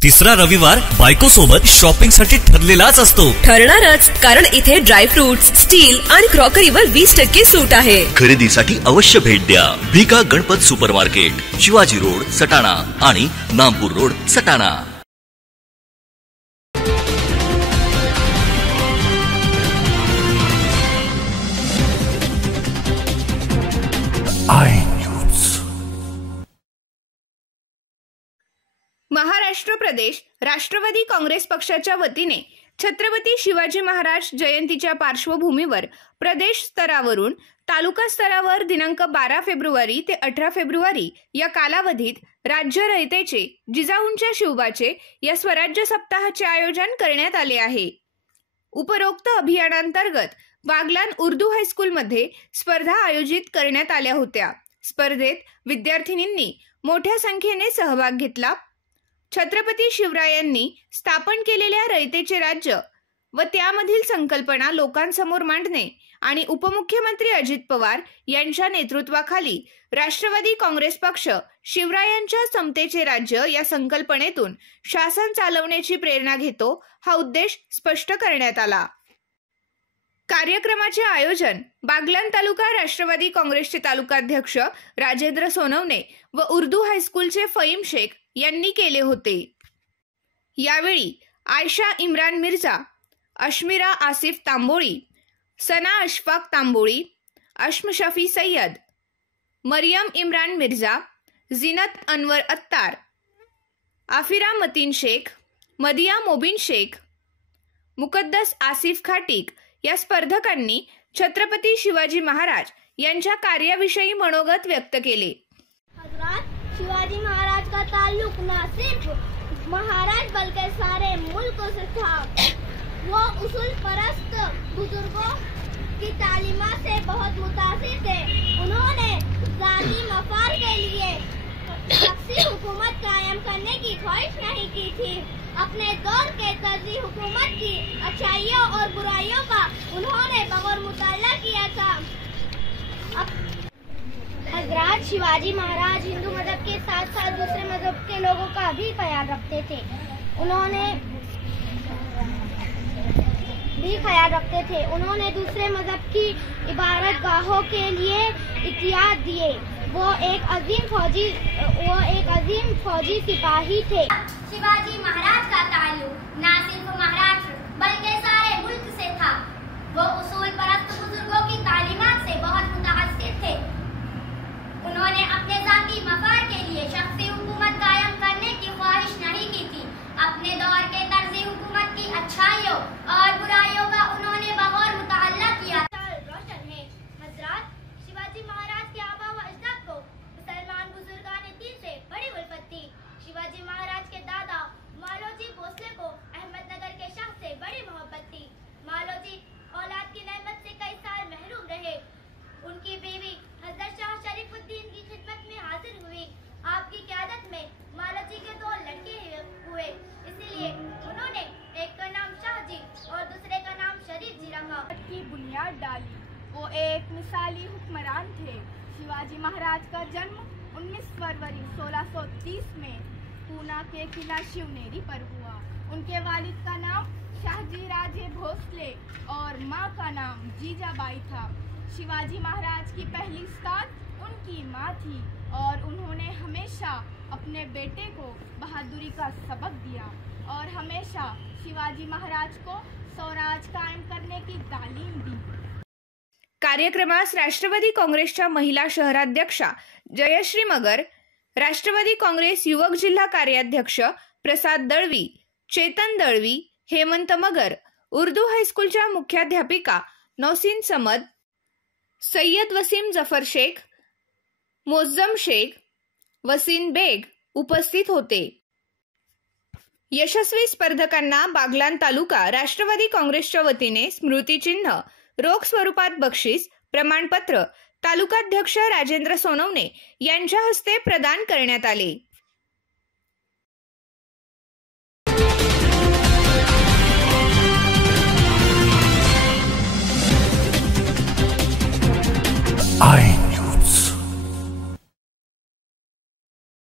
तिसरा रविवार बायको सोबत शॉपिंग साठी ठरलेलाच असतो। ठरणारच, कारण इथे ड्रायफ्रुट्स, स्टील आणि क्रॉकरीवर 20% सूट आहे। खरेदीसाठी अवश्य भेट द्या भिका गणपत सुपरमार्केट, शिवाजी रोड सटाणा आणि नामपूर रोड सटाणा। महाराष्ट्र प्रदेश राष्ट्रवादी काँग्रेस पक्षाच्या वतीने छत्रपती शिवाजी महाराज जयंतीच्या पार्श्वभूमीवर प्रदेश स्तरावरून तालुका स्तरावर दिनांक 12 फेब्रुवारी ते 18 फेब्रुवारी या कालावधीत राज्य रयतेचे जिजाऊंच्या शिवबाचे या स्वराज्य सप्ताहाचे आयोजन करण्यात आले आहे। उपरोक्त अभियानांतर्गत बागलान उर्दू हायस्कूलमध्ये स्पर्धा आयोजित करण्यात आल्या होत्या। स्पर्धेत विद्यार्थिनींनी मोठ्या संख्येने सहभाग घेतला। छत्रपती शिवरायांनी स्थापन केलेल्या रयतेचे राज्य व त्यामधील संकल्पना लोकांसमोर मांडणे आणि उपमुख्यमंत्री अजित पवार यांच्या नेतृत्वाखाली राष्ट्रवादी काँग्रेस पक्ष शिवरायांच्या समतेचे राज्य या संकल्पनेतून शासन चालवण्याची प्रेरणा घेतो, हा उद्देश स्पष्ट करण्यात आला। कार्यक्रमाचे आयोजन बागलान तालुका राष्ट्रवादी काँग्रेसचे तालुकाध्यक्ष राजेंद्र सोनवणे व उर्दू हायस्कूलचे फईम शेख यांनी केले होते। यावेळी आयशा इम्रान मिर्झा, अश्मिरा आसिफ तांबोळी, सना अशफाक तांबोळी, अश्म शफी सय्यद, मरियम इम्रान मिर्झा, जिनत अनवर अत्तार, आफिरा मतीन शेख, मदिया मोबिन शेख, मुकद्दस आसिफ खाटिक या स्पर्धकांनी छत्रपती शिवाजी महाराज यांच्या कार्याविषयी मनोगत व्यक्त केले। शिवाजी महाराज का ताल्लुक न सिर्फ महाराज बल्कि सारे मुल्क से था। वो उसूल परस्त बुजुर्गों की तालीमात से बहुत मुतासिर थे। उन्होंने जाती मफाद के लिए शख्सी हुकूमत कायम करने की ख्वाहिश नहीं की थी। अपने दौर के तर्जी हुकूमत की अच्छाइयों और बुराइयों का उन्होंने बगौर मुताला किया था। हजरत शिवाजी महाराज हिंदू मजहब के साथ साथ दूसरे मजहब के लोगों का भी ख्याल रखते थे। उन्होंने दूसरे मजहब की इबादत गाहों के लिए इतिहाद दिए। वो एक अजीम फौजी सिपाही थे। शिवाजी महाराज का ताल्लुक न सिर्फ महाराष्ट्र बल्कि सारे मुल्क से था। वो उसूल परस्त बुजुर्गों की तालीमात से बहुत मुतासिर थे। उन्होंने अपने जाती मफाद के लिए शख्सी हुकूमत कायम करने की ख्वाहिश नहीं की थी। अपने दौर के तर्जी हुकूमत की अच्छाइयों और बुराइयों का उन्होंने बगौर मुताला किया। रोशन है। हजरत शिवाजी महाराज के आबा व अजदाद को मुसलमान बुजुर्गान दीन से बड़ी उल्फत थी। शिवाजी महाराज के दादा मालोजी भोसले को अहमदनगर के शाह से बड़ी मोहब्बत थी। मालोजी औलाद की नेमत से कई साल महरूम रहे। उनकी बीवी हजरत शाह शरीफुद्दीन की खिदमत में हाजिर हुई। आपकी क़यादत में मालोजी के 2 लड़के हुए, इसलिए उन्होंने एक का नाम शाहजी और दूसरे का नाम शरीफ जी रखा। की बुनियाद डाली। वो एक मिसाली हुक्मरान थे। शिवाजी महाराज का जन्म 19 फरवरी 1630 में पूना के किला शिवनेरी पर हुआ। उनके वालिद का नाम शाहजी राजे भोसले और माँ का नाम जीजाबाई था। शिवाजी महाराज की पहली उस्ताद उनकी माँ थी और उन्होंने हमेशा अपने बेटे को बहादुरी का सबक दिया और हमेशा शिवाजी महाराज को स्वराज कायम करने की तालीम दी। कार्यक्रमास राष्ट्रवादी काँग्रेसच्या महिला शहराध्यक्षा जयश्री मगर, राष्ट्रवादी काँग्रेस युवक जिल्हा कार्याध्यक्ष प्रसाद दळवी, चेतन दळवी, हेमंत मगर, उर्दू हायस्कूलच्या मुख्याध्यापिका नौसीन समद, सय्यद वसीम जफर शेख, मोज्जम शेख, वसीन बेग उपस्थित होते। यशस्वी स्पर्धकांना बागलान तालुका राष्ट्रवादी काँग्रेसच्या वतीने स्मृतिचिन्ह, रोख स्वरूपात बक्षीस, प्रमाणपत्र तालुकाध्यक्ष राजेंद्र सोनवणे यांच्या हस्ते प्रदान करण्यात आले। I